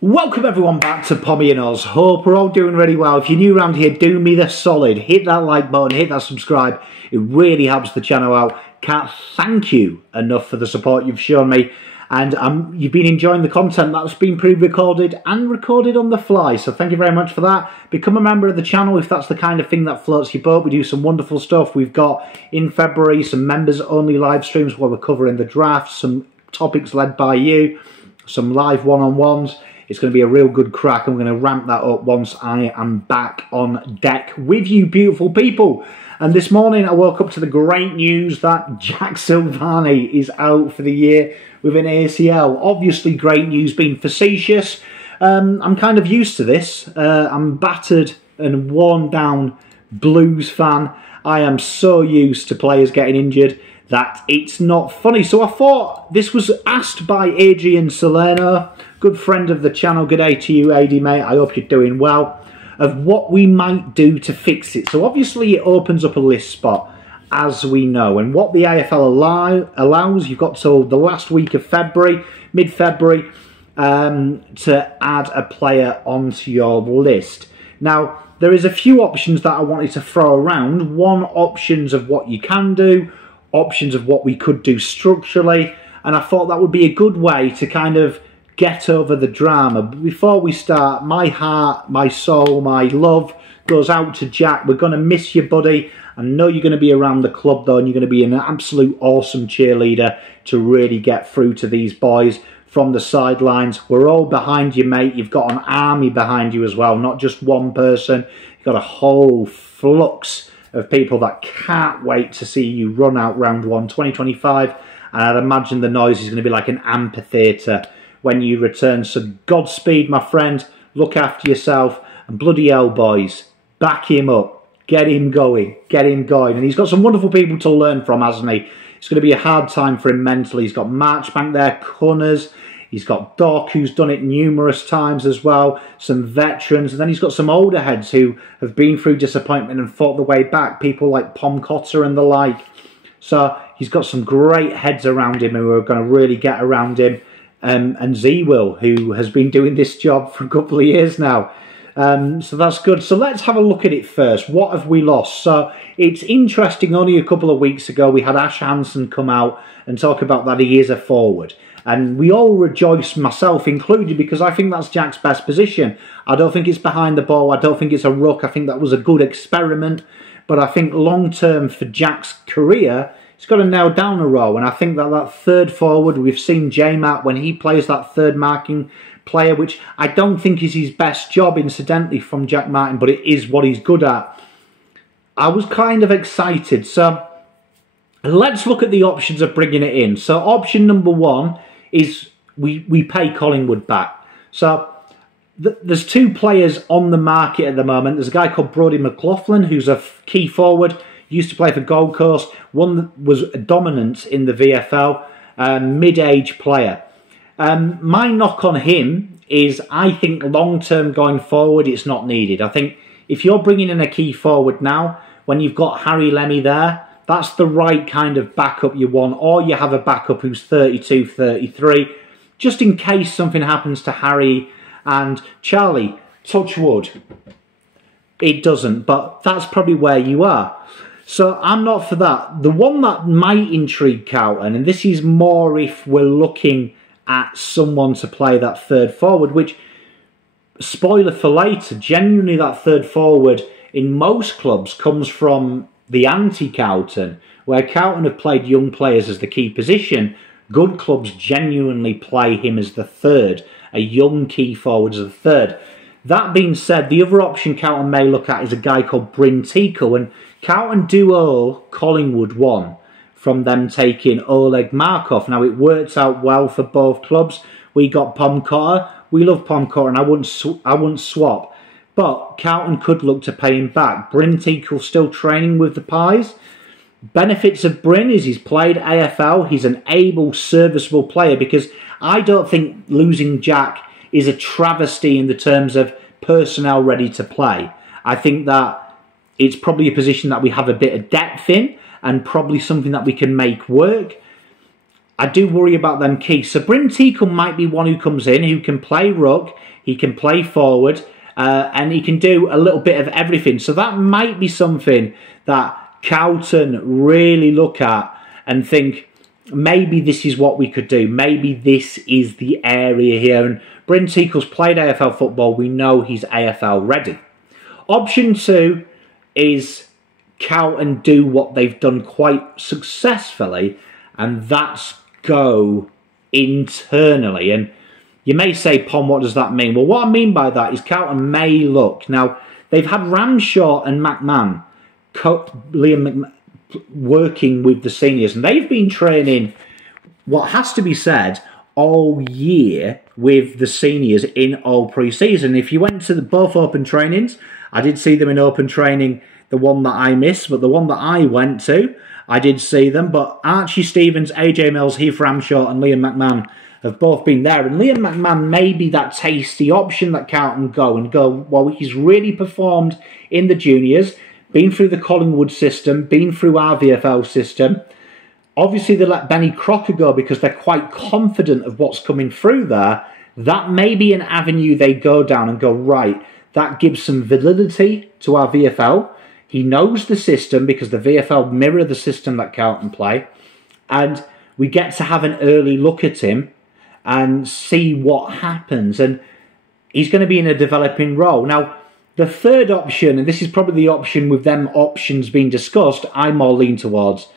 Welcome everyone back to Pommy and Oz. Hope we're all doing really well. If you're new around here, do me the solid. Hit that like button, hit that subscribe. It really helps the channel out. Can't thank you enough for the support you've shown me. And you've been enjoying the content that's been pre-recorded and recorded on the fly. So thank you very much for that. Become a member of the channel if that's the kind of thing that floats your boat. We do some wonderful stuff. We've got, in February, some members-only live streams where we're covering the draft, some topics led by you, some live one-on-ones. It's going to be a real good crack, and we're going to ramp that up once I am back on deck with you beautiful people. And this morning I woke up to the great news that Jack Silvagni is out for the year with an ACL. Obviously great news, being facetious. I'm kind of used to this. I'm battered and worn down Blues fan. I am so used to players getting injured that it's not funny. So I thought this was asked by Adrian Salerno, good friend of the channel. Good day to you, AD mate. I hope you're doing well. Of what we might do to fix it. So obviously it opens up a list spot, as we know. And what the AFL allows, you've got till the last week of February, mid-February, to add a player onto your list. Now, there is a few options that I wanted to throw around. One, options of what you can do, options of what we could do structurally, and I thought that would be a good way to kind of get over the drama. But before we start, my heart, my soul, my love goes out to Jack. We're going to miss you, buddy. I know you're going to be around the club though, and you're going to be an absolute awesome cheerleader to really get through to these boys from the sidelines. We're all behind you, mate. You've got an army behind you as well, not just one person. You've got a whole flux of people that can't wait to see you run out round one 2025, and I'd imagine the noise is going to be like an amphitheatre when you return. So Godspeed, my friend. Look after yourself, and bloody hell, boys, back him up, get him going, and he's got some wonderful people to learn from, hasn't he? It's going to be a hard time for him mentally. He's got Marchbank there, Connors. He's got Doc, who's done it numerous times as well, some veterans, and then he's got some older heads who have been through disappointment and fought the way back, people like Pom Cotter and the like. So he's got some great heads around him who are going to really get around him, and Z Will, who has been doing this job for a couple of years now. So that's good. So let's have a look at it first. What have we lost? So it's interesting, only a couple of weeks ago we had Ash Hansen come out and talk about that he is a forward. And we all rejoice, myself included, because I think that's Jack's best position. I don't think it's behind the ball. I don't think it's a ruck. I think that was a good experiment. But I think long-term for Jack's career, he's got to nail down a role. And I think that that third forward, we've seen J-Matt when he plays that third marking player, which I don't think is his best job, incidentally, from Jack Martin, but it is what he's good at. I was kind of excited. So let's look at the options of bringing it in. So option number one is we pay Collingwood back. So there's two players on the market at the moment. There's a guy called Brodie McLaughlin, who's a key forward, used to play for Gold Coast, one that was dominant in the VFL, mid-age player. My knock on him is I think long-term going forward it's not needed. I think if you're bringing in a key forward now, when you've got Harry Lemmy there, that's the right kind of backup you want, or you have a backup who's 32, 33, just in case something happens to Harry and Charlie. Touch wood. It doesn't, but that's probably where you are. So I'm not for that. The one that might intrigue Carlton, and this is more if we're looking at someone to play that third forward, which, spoiler for later, genuinely that third forward in most clubs comes from the anti-Carlton, where Carlton have played young players as the key position. Good clubs genuinely play him as the third, a young key forward as the third. That being said, the other option Carlton may look at is a guy called Bryn Teakle, and Carlton do owe Collingwood one from them taking Oleg Markov. Now, it works out well for both clubs. We got Pom Cotter. We love Pom Cotter, and I wouldn't swap. But Carlton could look to pay him back. Bryn Teakle still training with the Pies. Benefits of Bryn is he's played AFL. He's an able, serviceable player, because I don't think losing Jack is a travesty in the terms of personnel ready to play. I think that it's probably a position that we have a bit of depth in, and probably something that we can make work. I do worry about them keys. So Bryn Teakle might be one who comes in, who can play ruck, he can play forward, and he can do a little bit of everything. So that might be something that Carlton really look at and think, maybe this is what we could do. Maybe this is the area here. And Bryn Teakle's played AFL football. We know he's AFL ready. Option 2 is Carlton do what they've done quite successfully, and that's go internally. And you may say, Pom, what does that mean? Well, what I mean by that is Carlton may look. Now, they've had Ramshaw and McMahon, Liam working with the seniors, and they've been training, what has to be said, all year with the seniors in all pre-season. If you went to both open trainings, I did see them in open training, the one that I missed, but the one that I went to, I did see them. But Archie Stevens, AJ Mills, Heath Ramshaw and Liam McMahon have both been there. And Liam McMahon may be that tasty option that Carlton go, well, he's really performed in the juniors, been through the Collingwood system, been through our VFL system. Obviously, they let Benny Crocker go because they're quite confident of what's coming through there. That may be an avenue they go down and go, right, that gives some validity to our VFL. He knows the system because the VFL mirror the system that Carlton play. And we get to have an early look at him and see what happens. And he's going to be in a developing role. Now, the third option, and this is probably the option with them options being discussed, I more lean towards.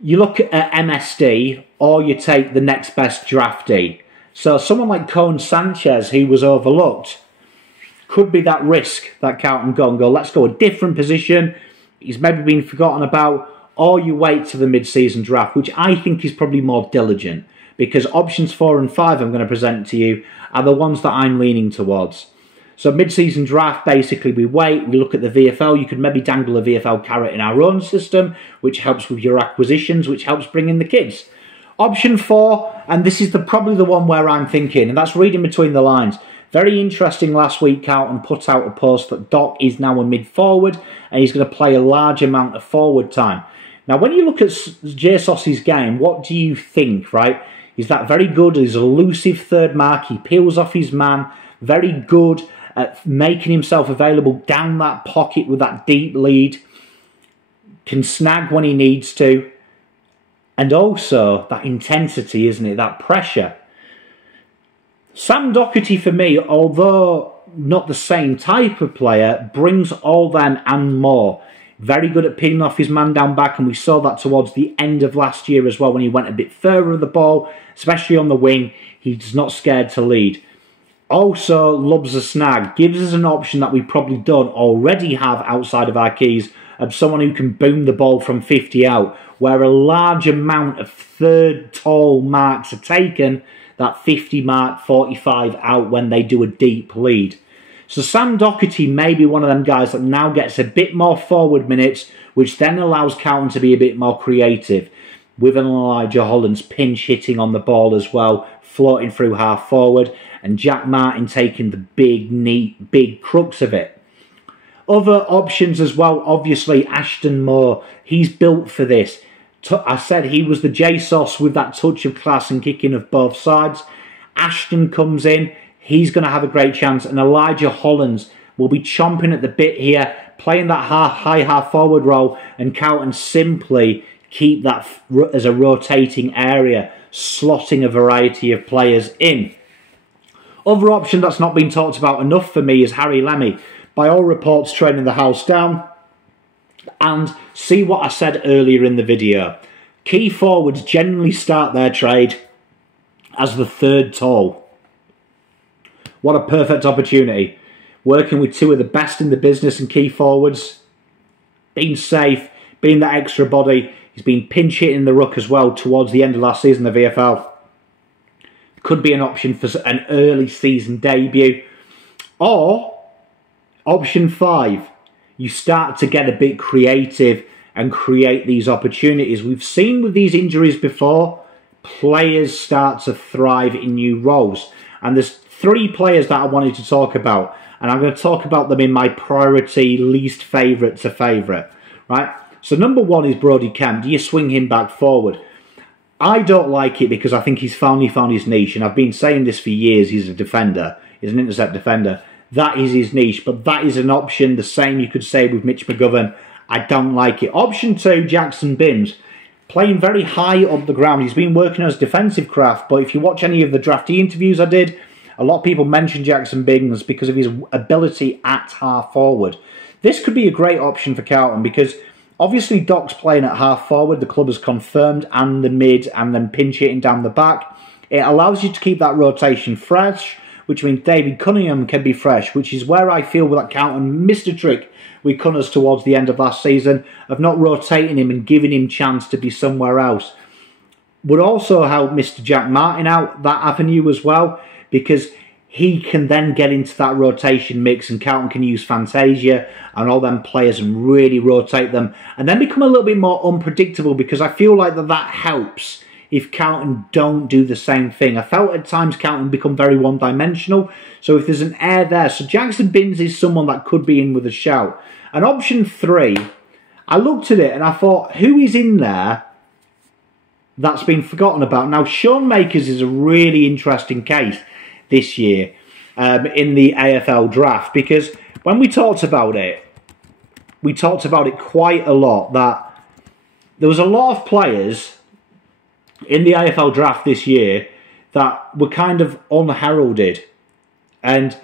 You look at MSD or you take the next best draftee. So someone like Cohen Sanchez, who was overlooked, could be that risk that Carlton go and go, let's go a different position. He's maybe been forgotten about. Or you wait to the mid-season draft, which I think is probably more diligent, because options 4 and 5 I'm going to present to you are the ones that I'm leaning towards. So mid-season draft, basically we wait, we look at the VFL. You could maybe dangle a VFL carrot in our own system, which helps with your acquisitions, which helps bring in the kids. Option 4, and this is probably the one where I'm thinking, and that's reading between the lines. Very interesting, last week Carlton put out a post that Doc is now a mid-forward and he's going to play a large amount of forward time. Now, when you look at JSOS's game, what do you think, right? Is that very good? He's a elusive third mark. He peels off his man. Very good at making himself available down that pocket with that deep lead. Can snag when he needs to. And also that intensity, isn't it? That pressure. Sam Docherty, for me, although not the same type of player, brings all them and more. Very good at peeling off his man down back, and we saw that towards the end of last year as well when he went a bit further of the ball, especially on the wing. He's not scared to lead. Also loves a snag, gives us an option that we probably don't already have outside of our keys, of someone who can boom the ball from 50 out, where a large amount of third tall marks are taken, that 50 mark, 45 out when they do a deep lead. So Sam Docherty may be one of them guys that now gets a bit more forward minutes, which then allows Carlton to be a bit more creative, with an Elijah Hollands pinch hitting on the ball as well, floating through half forward, and Jack Martin taking the big, neat, big crux of it. Other options as well, obviously Ashton Moore, he's built for this. I said he was the JSOS with that touch of class and kicking of both sides. Ashton comes in, he's going to have a great chance, and Elijah Hollands will be chomping at the bit here, playing that high half forward role, and Carlton simply keep that as a rotating area, slotting a variety of players in. Other option that's not been talked about enough for me is Harry Lemmy. By all reports, training the house down. And see what I said earlier in the video. Key forwards generally start their trade as the third tall. What a perfect opportunity. Working with two of the best in the business and key forwards. Being safe, being that extra body. He's been pinch hitting the ruck as well towards the end of last season, the VFL. Could be an option for an early season debut. Or, option 5. You start to get a bit creative and create these opportunities. We've seen with these injuries before, players start to thrive in new roles. And there's 3 players that I wanted to talk about. And I'm going to talk about them in my priority, least favourite to favourite. Right? So number 1 is Brodie Kemp. Do you swing him back forward? I don't like it because I think he's finally found his niche, and I've been saying this for years. He's a defender. He's an intercept defender. That is his niche, but that is an option. The same you could say with Mitch McGovern. I don't like it. Option 2, Jackson Binns. Playing very high up the ground. He's been working as defensive craft, but if you watch any of the draftee interviews I did, a lot of people mention Jackson Binns because of his ability at half forward. This could be a great option for Carlton because obviously Doc's playing at half forward, the club has confirmed, and the mid, and then pinch hitting down the back. It allows you to keep that rotation fresh, which means David Cunningham can be fresh, which is where I feel that Carlton missed a trick with Cunners towards the end of last season, of not rotating him and giving him chance to be somewhere else. Would also help Mr. Jack Martin out that avenue as well, because he can then get into that rotation mix and Carlton can use Fantasia and all them players and really rotate them and then become a little bit more unpredictable, because I feel like that helps if Carlton don't do the same thing. I felt at times Carlton become very one-dimensional, so if there's an air there. So Jackson Binns is someone that could be in with a shout. And option 3, I looked at it and I thought, who is in there that's been forgotten about? Now, Shaun Makers is a really interesting case this year in the AFL draft, because when we talked about it quite a lot, that there was a lot of players in the AFL draft this year that were kind of unheralded, and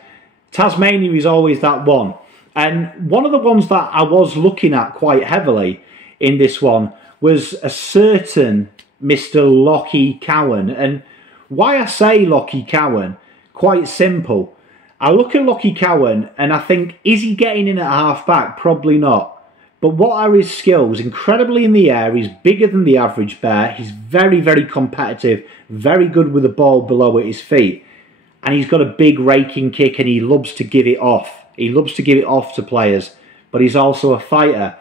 Tasmania is always that one. And one of the ones that I was looking at quite heavily in this one was a certain Mr. Lockie Cowan. And why I say Lockie Cowan, quite simple. I look at Lockie Cowan and I think, is he getting in at half-back? Probably not. But what are his skills? Incredibly in the air, he's bigger than the average bear, he's very, very competitive, very good with the ball below at his feet, and he's got a big raking kick and he loves to give it off. He loves to give it off to players, but he's also a fighter.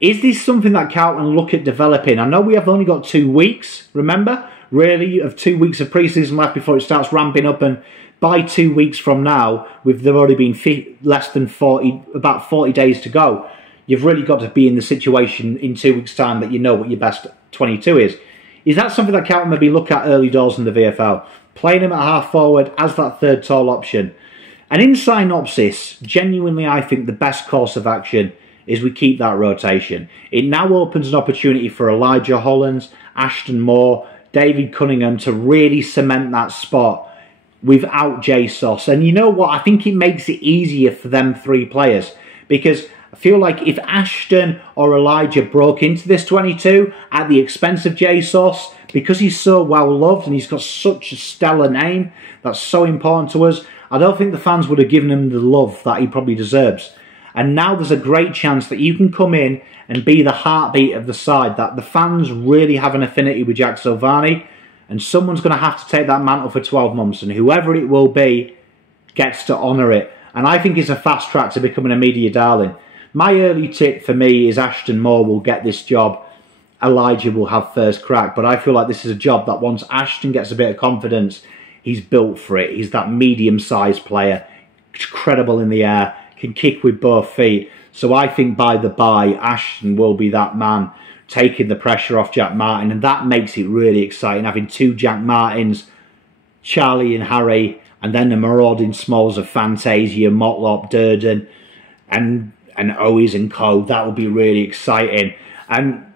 Is this something that Carlton look at developing? I know we have only got 2 weeks, remember? Really, you have 2 weeks of pre-season left before it starts ramping up, and by 2 weeks from now, with there already been less than 40, about 40 days to go, you've really got to be in the situation in 2 weeks' time that you know what your best 22 is. Is that something that Carlton maybe look at early doors in the VFL? Playing him at half forward as that third tall option. And in synopsis, genuinely I think the best course of action is we keep that rotation. It now opens an opportunity for Elijah Hollands, Ashton Moore, David Cunningham to really cement that spot without JSOS. And you know what? I think it makes it easier for them 3 players, because I feel like if Ashton or Elijah broke into this 22 at the expense of JSOS, because he's so well loved and he's got such a stellar name that's so important to us, I don't think the fans would have given him the love that he probably deserves. And now there's a great chance that you can come in and be the heartbeat of the side, that the fans really have an affinity with Jack Silvani, and someone's going to have to take that mantle for 12 months, and whoever it will be gets to honour it. And I think it's a fast track to becoming a media darling. My early tip for me is Ashton Moore will get this job. Elijah will have first crack, but I feel like this is a job that once Ashton gets a bit of confidence, he's built for it. He's that medium-sized player, credible in the air, can kick with both feet. So I think by the bye, Ashton will be that man taking the pressure off Jack Martin, and that makes it really exciting, having 2 Jack Martins, Charlie and Harry, and then the marauding smalls of Fantasia, Motlop, Durden, and Owies and Co. That will be really exciting. And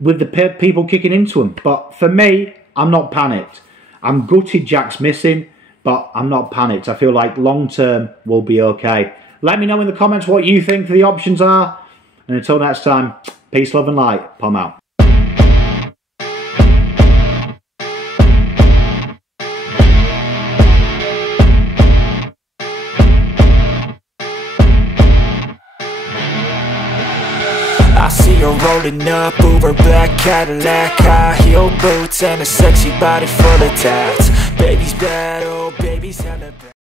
with the people kicking into him. But for me, I'm not panicked. I'm gutted Jack's missing, but I'm not panicked. I feel like long-term we'll be okay. Let me know in the comments what you think the options are. And until next time, peace, love and light. Pom out. I see her rolling up, Uber black Cadillac, high heel boots and a sexy body full of tats. Baby's bad, oh baby's hella bad.